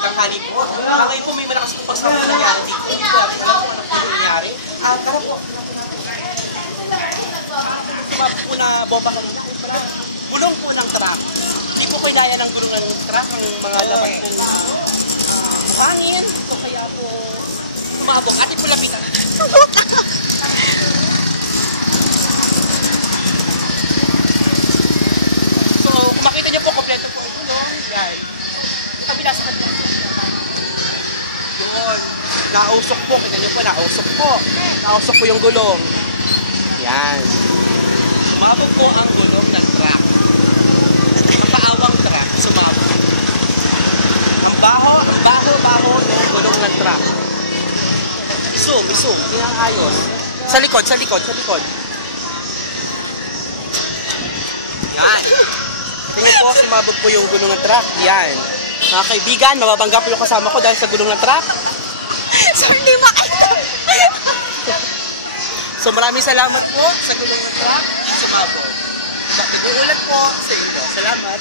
tanghali po. Ngayon po may malakas po pagsama na nangyari dito. Hindi po alam kung ano nangyari. Tara po. Tumabog po na bomba kanina. Gulong po ng truck. Hindi po kailangan ng gulong ng truck ang mga laman po hangin. So kaya po tumabog. Atin po lapitan. So kung makita niyo po, kompleto po yung gulong. Yan. Kabila sa kabila. Yun. Nausok po. Kita niyo po, nausok po. Nausok po yung gulong. Yan. Sumabog po ang gulong ng truck. Kapaawang truck. Sumabog. Ang baho ng gulong ng truck. Zoom. Tingnan ayos. Sa likod. Yan. Tingnan po, sumabog po yung gulong ng truck. Yan. Mga kaibigan, mababangga po yung kasama ko dahil sa gulong ng truck. So, hindi makita. So maraming salamat po sa gulong ng truck. Sumabog. Nag-uulat po sa inyo. Salamat.